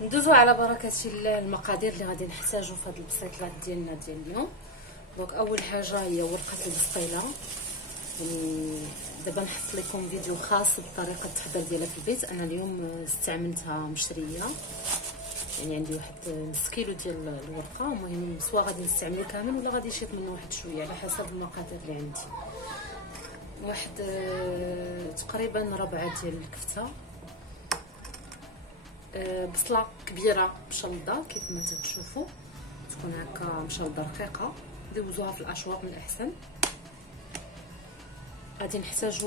ندوزو على بركه الله المقادير اللي غادي نحتاجو في هاد البسيطلات ديالنا ديال اليوم. دونك اول حاجه هي ورقه البسطيله، يعني دابا نحط لكم فيديو خاص بطريقه التحضير ديالها في البيت. انا اليوم استعملتها مشريه، يعني عندي واحد نص كيلو ديال الورقه. المهم سواء غادي نستعملو كامل ولا غادي يشيط منه واحد شويه على حسب المقادير اللي عندي. واحد تقريبا ربعه ديال الكفته، بصله كبيره مشلضه كيف ما تشوفوا، تكون هكا مشلضه رقيقه، دوزوها في الاشواط من الاحسن. غادي نحتاج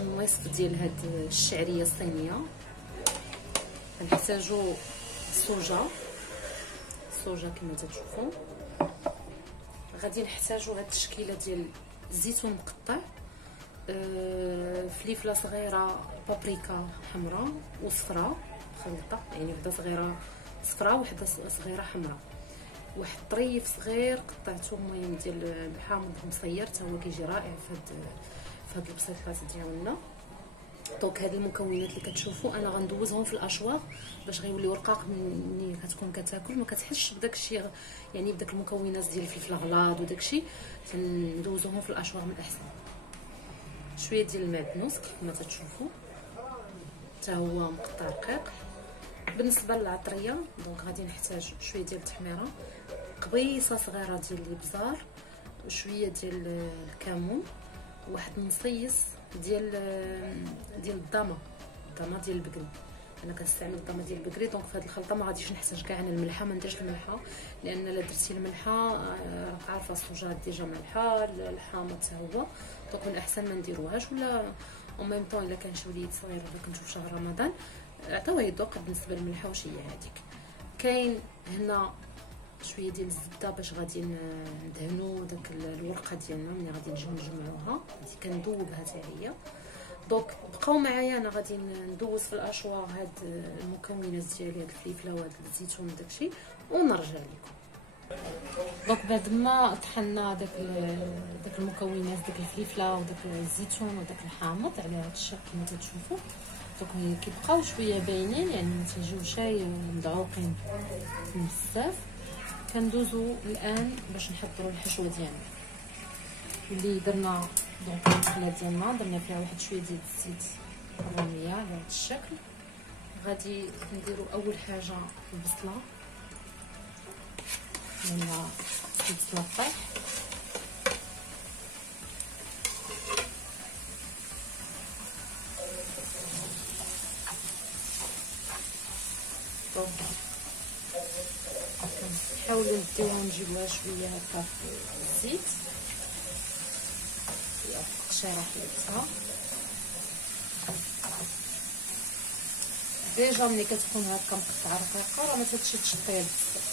النصف ديال هاد الشعريه الصينيه، غنحتاجو الصوجه كما تشوفوا، غادي نحتاجو هاد التشكيله ديال الزيتون مقطع، فليفله صغيره، بابريكا حمراء وصفراء خلطه، يعني وحده صغيره صفراء وحده صغيره حمراء، واحد طريف صغير قطعته المهم ديال الحامض مصير حتى هو كيجي رائع في هاد البسيطلات ديالنا. دونك هاد المكونات اللي كتشوفوا انا غندوزهم في الاشواط باش غيوليو رقاق. ملي كتكون كتاكل ما كتحسش بداك الشيء، يعني بداك المكونات ديال الفلفل غلاظ وداك الشيء، تندوزوهم في الاشواط من الاحسن. شويه ديال المعدنوس كيف ما تشوفوا حتى هو مقطع رقيق. بالنسبه للعطريه دونك غادي نحتاج شويه ديال التحميره، قبيصه صغيره ديال الابزار، شويه ديال الكمون، واحد نصيص ديال الضامه ديال البقري. انا كنستعمل الضامه ديال البقري. دونك في هذه الخلطه ما غاديش نحتاج كاع انا الملحه، ما نديرش الملحه، لان الا درتي الملحه راك عارفه الصوجات ديجا مالحه، الحامض حتى هو. دونك من الاحسن ما نديروهاش، ولا او ميم طون الا كان شي وليد صغير ولا كنشوف شهر رمضان عطاوه يذوق بالنسبه للملحه واش هي هذيك. كاين هنا شويه ديال الزبده باش غادي ندهنوا داك الورقه ديالنا ملي غادي نجيو نجمعوها، غادي كندوبها حتى هي. دونك بقاو معايا، انا غادي ندوز في الاشواط هاد المكونات ديالي، هاد الفليفله وهاد الزيتون وداكشي، ونرجع لكم. دونك بعد ما طحنا داك المكونات، داك الفليفله وداك الزيتون وداك الحامض على هاد الشكل كما تشوفوا، دونك كيبقاو شويه باينين، يعني ما تيجيوش مدعوقين بزاف. كندوزو الان باش نحضروا الحشوه ديالنا اللي درنا. دونك المقله ديالنا درنا فيها واحد شويه ديال الزيت الروميه على هذا الشكل. غادي نديروا اول حاجه البصله، لان البصله طيح. نحاولوا نديوها نجيبوها شويه هكا في الزيت يا القشيره حياتها. ديجا ملي كتكون هكا مقطعه رقيقه راه ما تتشدش الطياب بزاف،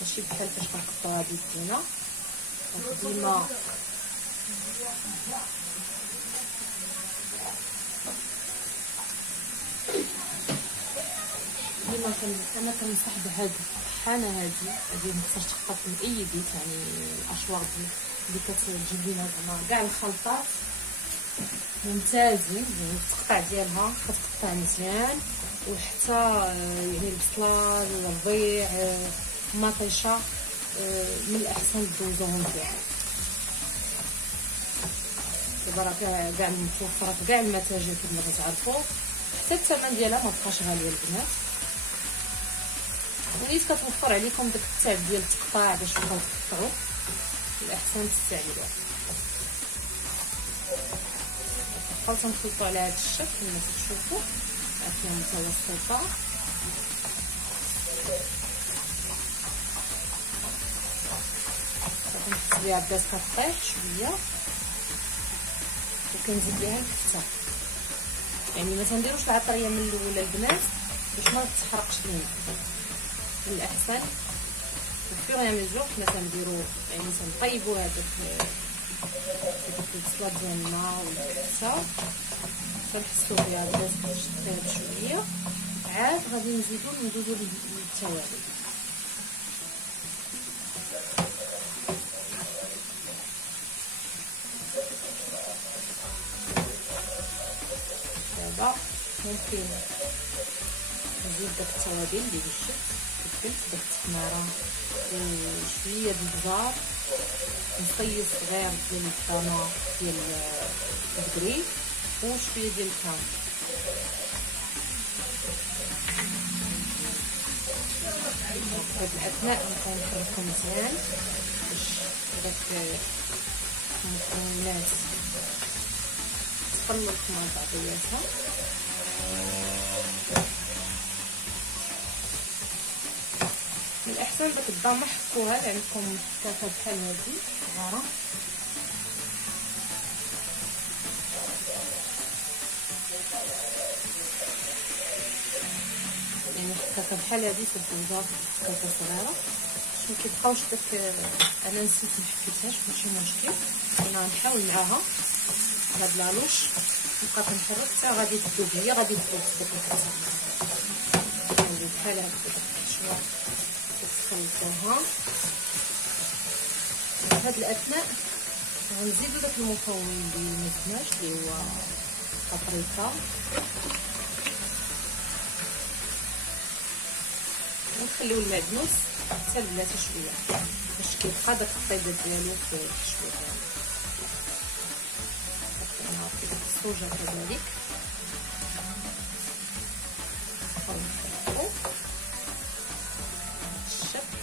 ماشي بحال فاش كنقطعوها بيدينا. ديما انا كنصح بهاد الطحانه هادي ما خصهاش تحط من اي بيت، يعني الاشواط اللي كتجيب لنا زعما كاع الخلطات ممتازين، يعني التقطع ديالها كتقطع مزيان، وحتى يعني البصله الربيع مطيشه من الاحسن تدوزوهم فيها. دابا راه كاع متوفره في كاع المتاجر كما كتعرفوا، حتى الثمن ديالها ما بقاش غاليه البنات، وليت كتوفر عليكم داك التعب ديال التقطاع باش تبقاو تقطعوا. الاحسن تستعملوها. بقاو تنخلطوا على هذا الشكل كما تشوفوا، عافيه متوسطه. كنحط ليها بدات كطيح شويه، وكنزيد ليها الكفته. يعني ما تنديروش العطريه من الاول البنات باش ما تحرقش لينا. من الاحسن وفي غير ميزور حنا تنديرو، يعني تنطيبوا هذاك البصله ديالنا والكفته، تنحسوا بها بدات كتشد شويه، عاد غادي ندوزو للتوابل. دابا ممكن نزيد داك التوابل اللي شفت الفلفل داك التحماره وشويه د البزار، نصيص غير ديال الطما ديال البقري وشويه ديال الكرام. في هاد الاثناء نبقاو نحركو مزيان باش داك المكونات تخلط مع بعضياتها. من الاحسن داك الضامه حكوها لعندكم حكاكه بحال هادي صغيره، يعني حكاكه بحال هادي تدوزها حكاكه صغيره باش مكيبقاوش داك. انا نسيت محكيتهاش ماشي مشكل، انا غنحاول معاها هاد لالوش نبقى كنحرك حتى غادي تذوب، هي غادي تذوب داك الكبسه بحال هكا شويه كتخلطوها. في هاد الاثناء غنزيدو داك المكون اللي مزناش اللي هو بابريكا، ونخليو المعدنوس حتى البلاتي شويه باش كيبقى داك الطيبه ديالو في الحشوه ديالو. نعطي داك الصوجه كذلك ونحركو بالشكل.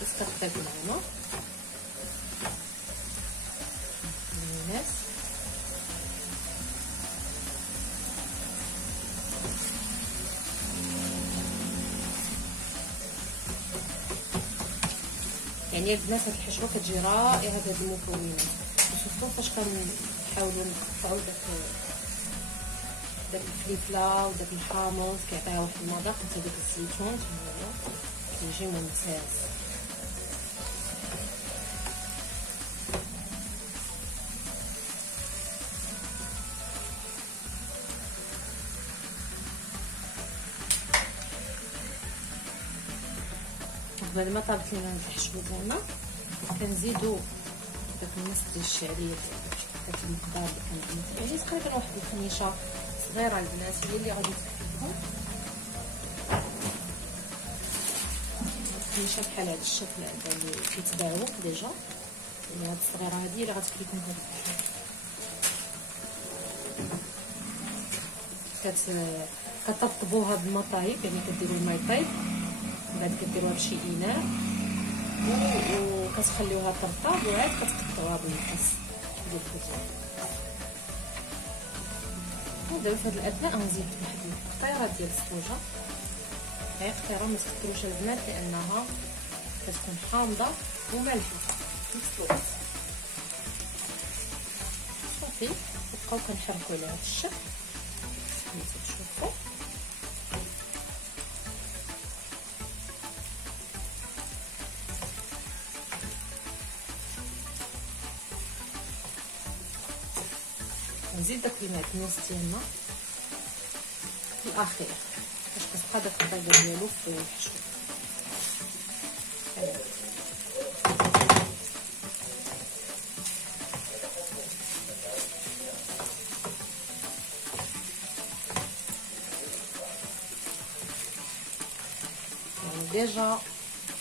تستقطب معنا المايونيز، يعني البنات هاد الحشوه كتجي رائعه بهاد المكونات، وشوفوا فاش كنحاولوا نقطعوا داك الفليفله وداك الحامص كيعطيها واحد المذاق، حتى داك الزيتون كيجي ممتاز. بعد ما طابت لينا الحشوه ديالنا كنزيدو داك النص ديال الشعريه داك المقدار اللي كنبغيو، يعني تقريبا واحد الخنيشه صغيره البنات هي اللي غادي تكفيكم. خنيشه بحال هذا الشكل هذا اللي كيتباعو ديجا، يعني هاد الصغيره هادي اللي غتكفيكم هاد الحشوه. كتطبوها بالماء طايب، يعني كديروا الماء طايب من بعد كديروها بشي اناء وكتخليوها ترطب وعاد كتقطعوها بالمقص ديال الكوتون. ودابا في هاد الاثناء غنزيد واحد القطيره ديال الصوجه، هي قطيره ما تكثروش البنات لانها كتكون حامضه ومالحه في نفس الوقت. صافي نبقاو كنحركو على هاد الشكل كما تشوفوا. نزيد داك المعدنوس ديالنا في الاخير باش كتبقى داك الطيبه ديالو في الحشو. يعني ديجا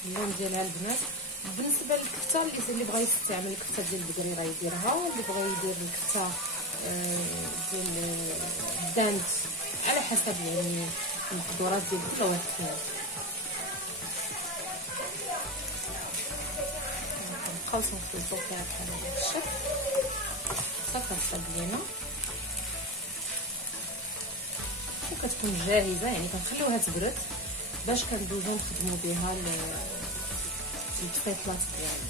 اللون ديالها البنات. بالنسبه للكفته اللي بغى يستعمل الكفته ديال البقري راه يديرها، واللي بغى يدير الكفته ديال الدانت على حسب يعني المقدورات ديال كل واحد فيهم. نبقاو نخلطو فيها بحال هذا الشكل حتى كتصب لينا وكتكون جاهزه. يعني كنخليوها تبرد باش كندوزو نخدمو بها البسيطلات ديالنا.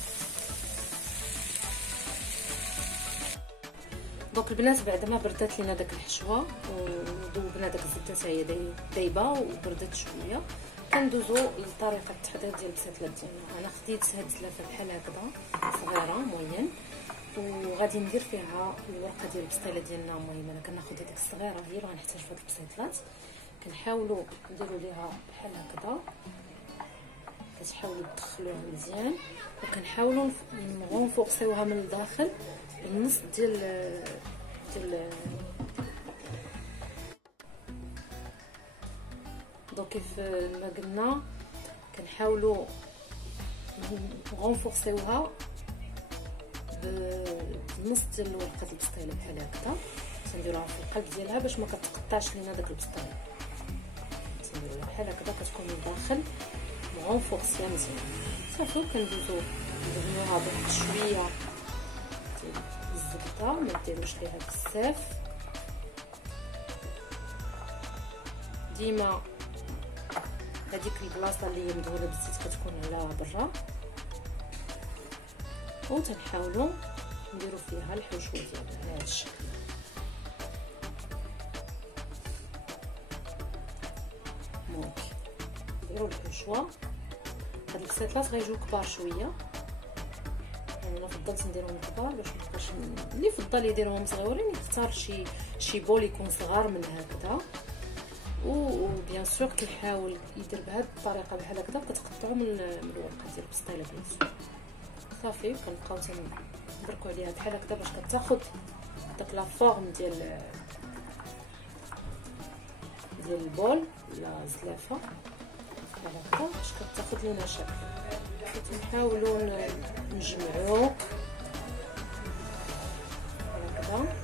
دونك البنات بعد ما بردات لينا داك الحشوه وذوبنا داك الزبده حتى هي دايبه وبردت شويه، كندوزو لطريقه التحضير ديال البسيطلات ديالنا. انا خديت هاد الزلافه بحال هكذا صغيره موين، وغادي ندير فيها الورقه ديال البسطيله ديالنا. المهم انا كناخذ هذيك الصغيره هي اللي غنحتاج في هاد البسيطلات، كنحاولوا نديروا ليها بحال هكذا، كتحاولوا تدخلوها مزيان، وكنحاولوا نغونفورسيوها من الداخل بالنص ديال دونك كيف ما قلنا كنحاولوا نغونفورسيوها بالنص ديال ورقه البسطيله بحال هكذا، تنديروها في القلب ديالها باش ما كتقطعش لينا داك البسطيله. تنديروها بحال هكذا كتكون من الداخل مغونفورسيه مزيان. صافي كندوزو ندهنوها بواحد شويه ديال الزبده، ما ديروش ليها بزاف. ديما هذيك البلاصه اللي هي مدهونه بالزيت كتكون على برا، وتنحاولوا نديرو فيها الحشوه ديالها على هذا الشكل. ممكن نديرو الحشوه. هاد البسيطلات غيجيو كبار شويه، يعني انا فضلت نديرهم كبار باش مابقاش اللي فضل يديرهم صغيورين يختار شي بول يكون صغار من هكذا. وبيان سور كيحاول يدير بهذه الطريقه بحال هكذا، كتقطعوا من الورقه ديال البسطيله بيان سور. صافي كنبقاو تنبركوا عليها بحال هكذا باش كتاخذ داك لا فورم ديال البول ولا الزلافه بحال هكذا باش كتاخذ لينا شكل. كنحاولوا نجمعوه بحال هكذا،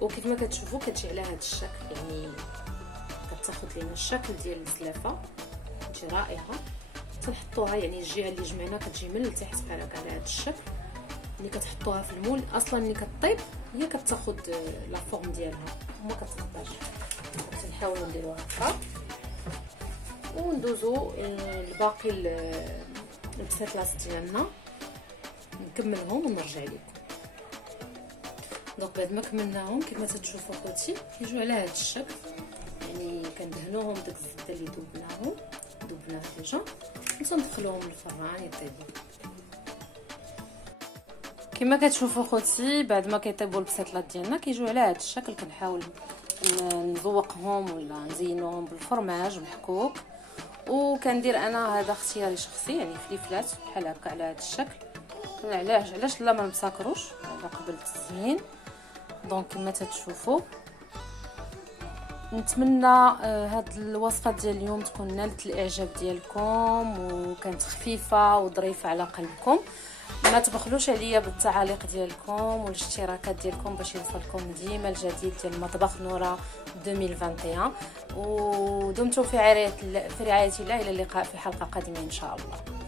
وكيف ما كتشوفوا كتجي على هذا الشكل، يعني كتاخذ لينا الشكل ديال الزلافه، كتجي رائعه. تنحطوها يعني الجهه اللي جمعنا كتجي من التحت بحال هكا على هذا الشكل. ملي كتحطوها في المول اصلا ملي كطيب هي كتاخذ لا فورم ديالها وما كتقطعش. تنحاولوا نديروها هكا وندوزو لباقي البسيطلات ديالنا نكملهم ونرجع لكم. دونك بعد ما كملناهم كما تتشوفوا خوتي كيجيو على هذا الشكل، يعني كندهنوهم داك الزبده اللي ذوبناها ديجا، وتندخلوهم للفران يطيبوا. كما كتشوفوا خوتي بعد ما كيطيبوا البسيطلات ديالنا كيجيو على هذا الشكل. كنحاول نذوقهم ولا نزينوهم بالفرماج والحكوك، وكندير انا هذا اختياري شخصي، يعني فليفلات بحال هكا على هذا الشكل. علاش لا ما نسكروش على قبل التزيين. دونك كما تتشوفوا نتمنى هاد الوصفه ديال اليوم تكون نالت الاعجاب ديالكم وكانت خفيفه وظريفه على قلبكم. ما تبخلوش عليا بالتعاليق ديالكم والاشتراكات ديالكم باش يوصلكم ديما الجديد ديال مطبخ نورة 2021. ودمتم في رعايه الله، الى اللقاء في حلقه قادمه ان شاء الله.